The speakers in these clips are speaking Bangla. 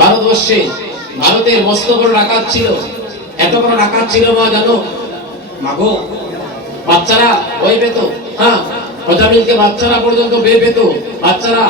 ভারতবর্ষে ভারতের মস্ত বড় ডাকাত ছিল। এত বড় ডাকাত ছিল মা জানো, মাগো বাচ্চারা বই পেত। হ্যাঁ, অজামিলকে বাচ্চারা পর্যন্ত বই পেত। বাচ্চারা,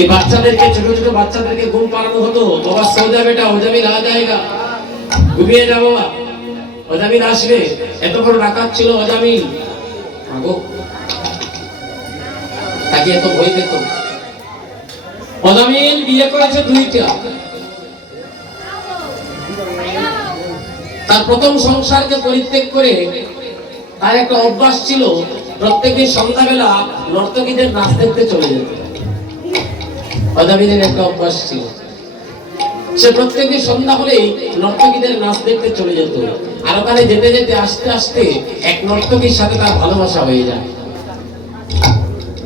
এই বাচ্চাদেরকে, ছোট ছোট বাচ্চাদেরকে ঘুম পাড়ানো হতো। বাবা সো যা বেটা, অজামিল আ যায়গা, ঘুমিয়ে যা বাবা, অজামিল আসবে। এত বড় ডাকাত ছিল অজামিল, মাগো তাকে এত ভয় পেত। অজামিল বিয়ে করেছে দুইটা। তার প্রথম সংসারকে পরিত্যাগ করে তার একটা অভ্যাস ছিল, প্রত্যেকদিন সন্ধ্যাবেলা নর্তকীদের নাচ দেখতে চলে যেত। অজামিলের একটা অভ্যাস ছিল, সে প্রত্যেকদিন সন্ধ্যা হলেই নর্তকীদের নাচ দেখতে চলে যেত। আর ওখানে যেতে যেতে আস্তে আস্তে এক নর্তকীর সাথে তার ভালোবাসা হয়ে যায়।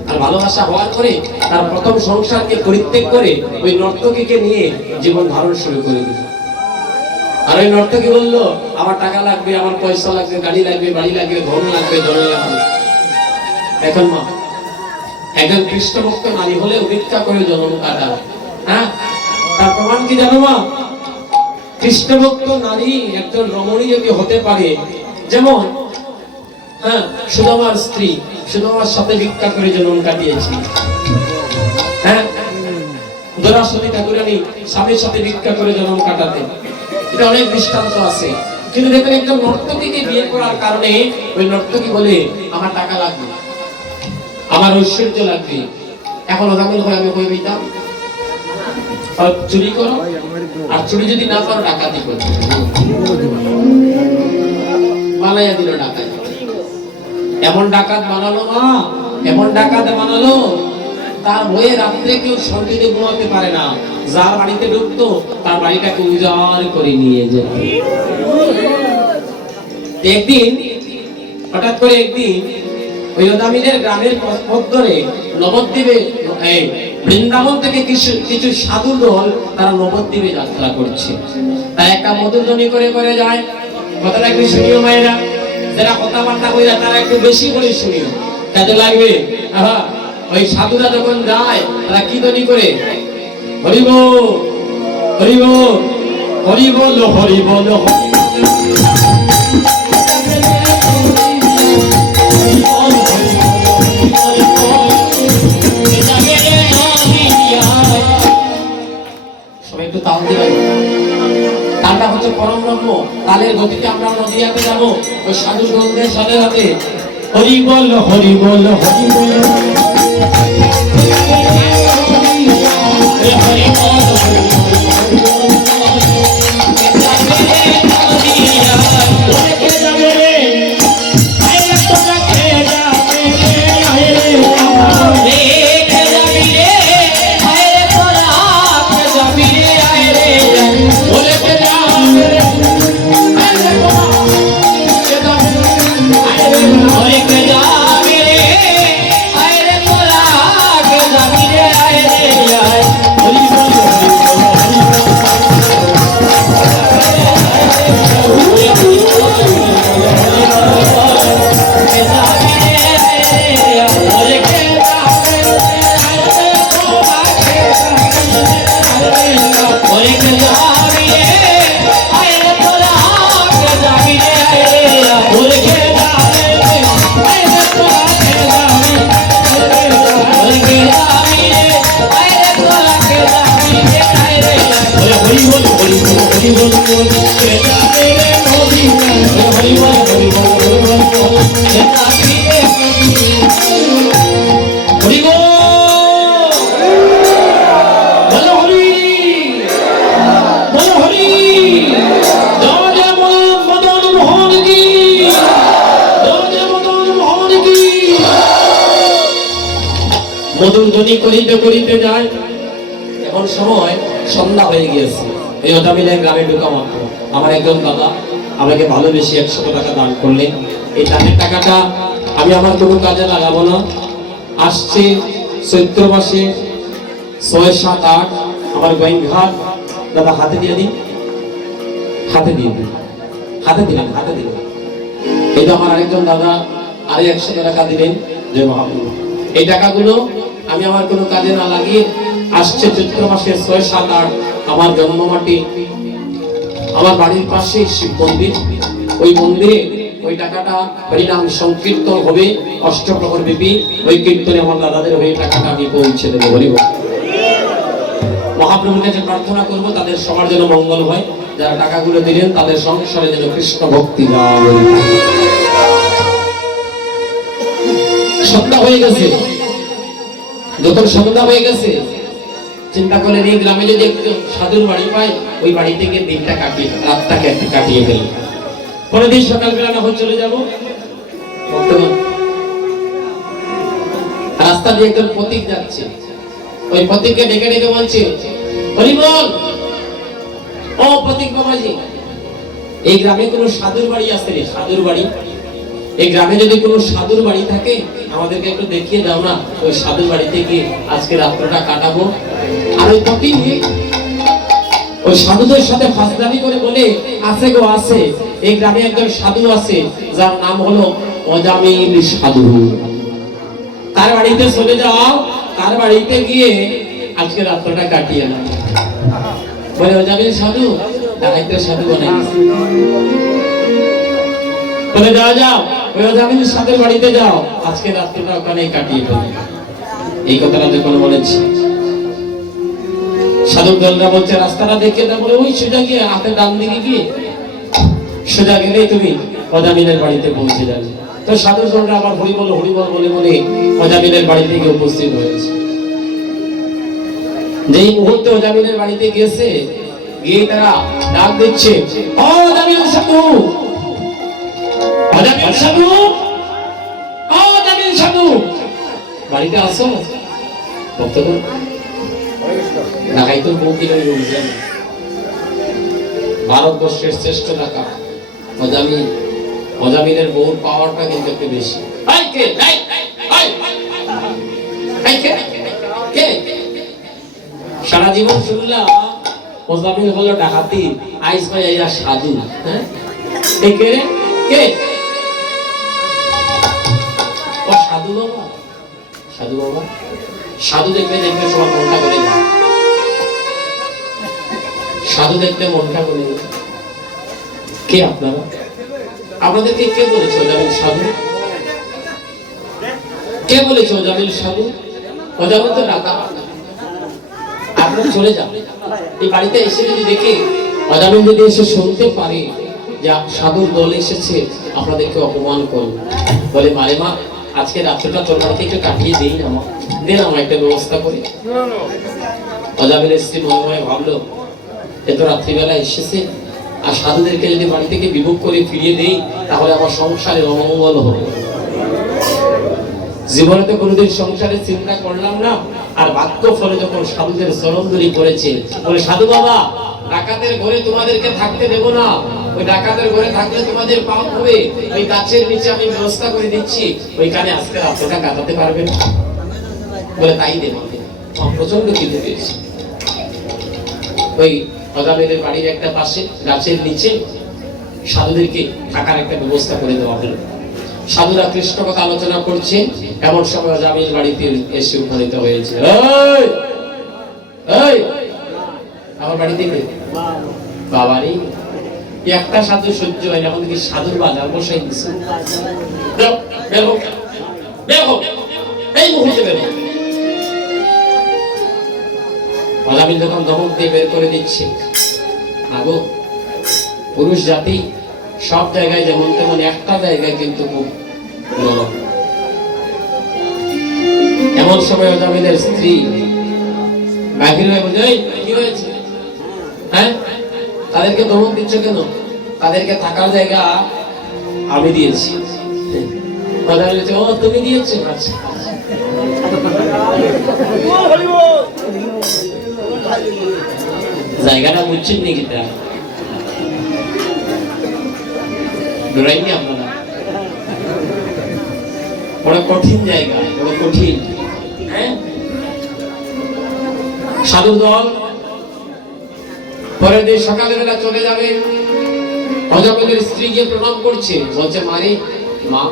আর ভালোবাসা হওয়ার পরে তার প্রথম সংসারকে পরিত্যাগ করে ওই নর্তকীকে নিয়ে জীবন ধারণ শুরু করে দিল। আর ওই নর্তকী বলল, আমার টাকা লাগবে, আমার পয়সা লাগবে, গাড়ি লাগবে, বাড়ি লাগবে, ধন লাগবে, জমি লাগবে। এখন মা, একজন কৃষ্ণভক্ত নারী হলে ভিক্ষা করে জন্ম কাটায়। হ্যাঁ, তার প্রমাণ কি জানো মা? কৃষ্ণভক্ত নারী একজন রমণী যদি হতে পারে, যেমন হ্যাঁ সুদামার স্ত্রী, সুদামার সাথে ভিক্ষা করে জন্ম কাটিয়েছি। হ্যাঁ, জরাসতী ঠাকুরানী স্বামীর সাথে ভিক্ষা করে জন্ম কাটাতেন। এটা অনেক দৃষ্টান্ত আছে। কিন্তু দেখবেন একজন নর্তকীকে বিয়ে করার কারণে ওই নর্তকী বলে, আমার টাকা লাগবে, আমার ঐশ্বর্য লাগবে। এখন অজামিল হয়ে আমি হয়ে দিতাম, চুরি করো, আর চুরি যদি না করো ডাকাতি করো, বানাইয়া দিল ডাকাত। এমন ডাকাত বানালো মা, এমন ডাকাত বানালো, তার বইয়ে রাত্রে কেউ শান্তিতে ঘুমাতে পারে না। যার বাড়িতে ঢুকতো তার বাড়িটাকে উজাড় করে নিয়ে যেত। একদিন হঠাৎ করে একদিন ওই অজামিলের গ্রামের পথ ধরে নবদ্বীপে, বৃন্দাবন থেকে কিছু সাধু দল তারা নবদ্বীপে যাত্রা করছে। তাই একটা মধুধ্বনি করে করে যায়। কথাটা একটু শুনিও মায়েরা, যারা কথাবার্তা কইরা তারা একটু বেশি করে শুনিও, কাজে লাগবে। ওই সাধুরা যখন যায় তারা কি ধ্বনি করে? হরি বল, হরি বল, হরি বল, হরি বল। সবাই একটু তাল দিবেন। তালটা হচ্ছে পরম ব্রহ্ম। তালের গতিতে আমরা নদিয়াতে যাবো ওই সাধু গন্ধের সাথে সাথে। হরি বল, হরি বল, হরি বল, হরি বল। মধুর ধ্বনি করিতে করিতে যায়। এমন সময় সন্ধ্যা হয়ে গিয়েছে। এই অজামিলের গ্রামে ঢোকা মাত্র আমার একজন দাদা আমাকে ভালোবেসে 100 টাকা দান করলেন। এই দানের টাকাটা আমি আমার কোনো কাজে লাগাবো না। আসছে চৈত্র মাসে 6, 7, 8 আমার গোয়েঙ্ঘাট দাদা হাতে দিয়ে দিন, হাতে দিয়ে দিন, হাতে দিলেন, হাতে দিলেন। এই তো আমার আরেকজন দাদা আরে 100 টাকা দিলেন। জয় মহাপ্রভু। এই টাকাগুলো আমি আমার কোনো কাজে না লাগিয়ে আসছে চৈত্র মাসে 6, 7, 8 আমার জন্মমাটি, আমার বাড়ির পাশে শিব মন্দির, ওই মন্দিরে ওই টাকাটা হরিনাম সংকীর্তন হবে অষ্টপ্রহর ব্যাপী। ওই কীর্তনে আমার দাদাদের হয়ে টাকাটা আমি পৌঁছে দেবো। বলিব মহাপ্রভুর কাছে প্রার্থনা করব তাদের সবার যেন মঙ্গল হয়, যারা টাকাগুলো দিলেন তাদের সংসারে যেন কৃষ্ণ ভক্তি যায়। সন্ধ্যা হয়ে গেছে, যখন সন্ধ্যা হয়ে গেছে চিন্তা করলেন এই গ্রামে যদি একটু সাধুর বাড়ি পাই, ওই বাড়ি থেকে দিনটা কাটিয়ে রাতটাকে একটু কাটিয়ে ফেলি, পরের দিন সকালবেলা না হয় চলে যাবো। রাস্তা দিয়ে একজন পথিক যাচ্ছে, ওই পথিককে ডেকে ডেকে বলছে, হরিবল ও পথিক বাবাজি, এই গ্রামে কোনো সাধুর বাড়ি আছে রে? সাধুর বাড়ি, এই গ্রামে যদি কোনো সাধুর বাড়ি থাকে আমাদেরকে একটু দেখিয়ে দাও না, ওই সাধুর বাড়িতে গিয়ে আজকে রাত্রটা কাটাবো। আর ওই পথিক ওই সাধুদের সাথে ফাজলামি করে বলে, আছে গো আছে, এই গ্রামে একজন সাধু আছে যার নাম হলো অজামিল সাধু, তার বাড়িতে চলে যাও, তার বাড়িতে গিয়ে আজকে রাত্রটা কাটিয়ে নাও। বলে অজামিল সাধু, ডাকাইতে সাধু বানাই, বলে যাও যাও ওই অজামিল সাধুর বাড়িতে যাও, আজকে রাত্রটা ওখানেই কাটিয়ে ফেলো। এই কথাটা যখন বলেছি সাধু দলরা বলছে রাস্তাটা দেখে দাও, বলে ওই সোজা গিয়ে হাতে ডান দিকে গিয়ে সোজা গেলেই তুমি অজামিলের বাড়িতে পৌঁছে যাবে। তো সাধু দলরা আবার হরিবল হরিবল বলে বলে অজামিলের বাড়িতে গিয়ে উপস্থিত হয়েছে। যেই মুহূর্তে অজামিলের বাড়িতে গেছে, গিয়ে তারা ডাক দিচ্ছে, অজামিল সাধু, অজামিল সাধু, অজামিল সাধু, বাড়িতে আসো। ভক্তগণ ডাকাইতো বউকিলের রূপ, ভারতবর্ষের শ্রেষ্ঠ ডাকাত অজামিল। অজামিলের বউর পাওয়ারটা কিন্তু একটু বেশি। সারা জীবন শুনলাম অজামিল হলো ডাকাতি, আইস ভাই এরা সাধু। হ্যাঁ কে রে? কে? ও সাধু বাবা। সাধু বাবা, সাধু দেখবে দেখবে সবার মনটা করে যায়, সাধু দেখতে মনটা করে যায়। কে আপনারা? আপনাদেরকে কে বলেছে অজামিল সাধু? কে বলেছে অজামিল সাধু? অজামিল তো ডাকা। আপনারা চলে যান, এই বাড়িতে এসে যদি দেখে অজামিল যদি এসে শুনতে পারে যে সাধুর দল এসেছে আপনাদেরকে অপমান করবে, বলে মারে মা আজকে রাত্রিটা চলমাকে একটু কাটিয়ে দিই না, দেন আমার একটা ব্যবস্থা করে। অজামিলের স্ত্রী মনে মনে ভাবলো এত রাত্রিবেলা এসেছে, আর সাধুদেরকে যদি বাড়ি থেকে বিভোগ করে ফিরিয়ে দেই তাহলে আমার সংসারে অমঙ্গল হবে। জীবনে তো কোনোদিন সংসারে চিন্তা করলাম না, আর বাধ্য ফলে যখন সাধুদের চরণধুলি করেছে, বলে সাধু বাবা ডাকাতের ঘরে তোমাদেরকে থাকতে দেব না, ওই ডাকাতের ঘরে থাকলে তোমাদের পাপ হবে, ওই গাছের নিচে আমি ব্যবস্থা করে দিচ্ছি, ওইখানে আজকে রাতটা কাটাতে পারবে না। বলে তাই দেব, প্রচন্ড খিদে পেয়েছি। ওই অজামিলের বাড়ির একটা পাশে গাছের নিচে সাধুদেরকে থাকার একটা ব্যবস্থা করে দেওয়া হলো। সাধুরা কৃষ্ণ কথা আলোচনা করছে, এমন সময় অজামিল বাড়িতে এসে উপনীত হয়েছে। আমার বাড়িতে বাবারই একটা সাধু সহ্য হয় না, এখন কি সাধুর বাজার বসাই দিচ্ছে। এই মুহূর্তে বের হোক। অজামিল যখন ধমক দিয়ে বের করে দিচ্ছে, আগো পুরুষ জাতি সব জায়গায় যেমন তেমন, একটা জায়গায় কিন্তু খুব নরম। এমন সময় অজামিলের স্ত্রী বাহির হয়ে বলছে, কি হয়েছে? হ্যাঁ তাদেরকে ধমক দিচ্ছ কেন? তাদেরকে থাকার জায়গা আমি দিয়েছি। ও তুমি দিয়েছো? আচ্ছা জায়গাটা বুঝছেন নাকি? তা ডরাইনি আপনারা? বড় কঠিন জায়গা, বড় কঠিন। হ্যাঁ সাধু দল পরের দিন সকালবেলা চলে যাবে। অজামিলের স্ত্রী গিয়ে প্রণাম করছে, বলছে মারে মা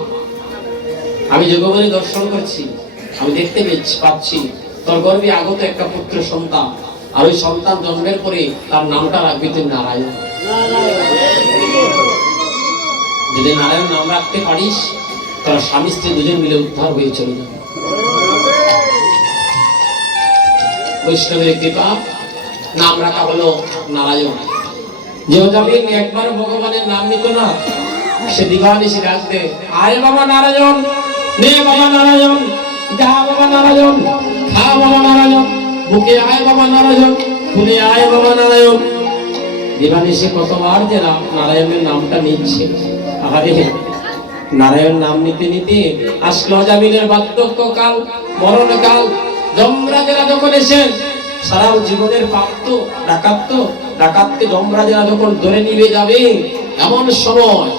আমি যোগবনে দর্শন করছি, আমি দেখতে পাচ্ছি তোর গর্ভে আগত একটা পুত্র সন্তান, আর ওই সন্তান জন্মের পরে তার নামটা রাখবি তুই নারায়ণ। যদি নারায়ণ নাম রাখতে পারিস, তারা স্বামী স্ত্রী দুজন মিলে উদ্ধার হয়ে চলে যাবে। বৈষ্ণবের কৃপা, নাম রাখা হলো নারায়ণ। যে অজামিল একবার ভগবানের নাম নিত না, সে দিবানিশি ডাকতে, আয় বাবা নারায়ণ, নে বাবা নারায়ণ, যা বাবা নারায়ণ, খা বাবা নারায়ণ, বুকে আয় বাবা নারায়ণ, ফুলে আয় বাবা নারায়ণ। দিবানিশি কতবার যে নারায়ণের নামটা নিচ্ছে। আরে নারায়ণ নাম নিতে নিতে আসলো অজামিলের বার্ধক্যকাল, মরণকাল। যমরাজেরা যখন এসে সারা জীবনের প্রাপ্ত ডাকাতকে যমরাজেরা যখন ধরে নিয়ে যাবে, এমন সময়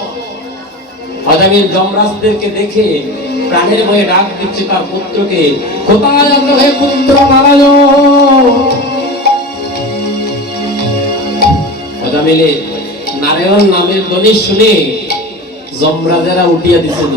অজামিল যমরাজদেরকে দেখে প্রাণের ভয়ে ডাক দিচ্ছে তার পুত্রকে, কোথায় আছো হে পুত্র নারায়ণ? অজামিলের নারায়ণ নামের ধ্বনি শুনে যমরাজেরা উঠিয়া দিছিল।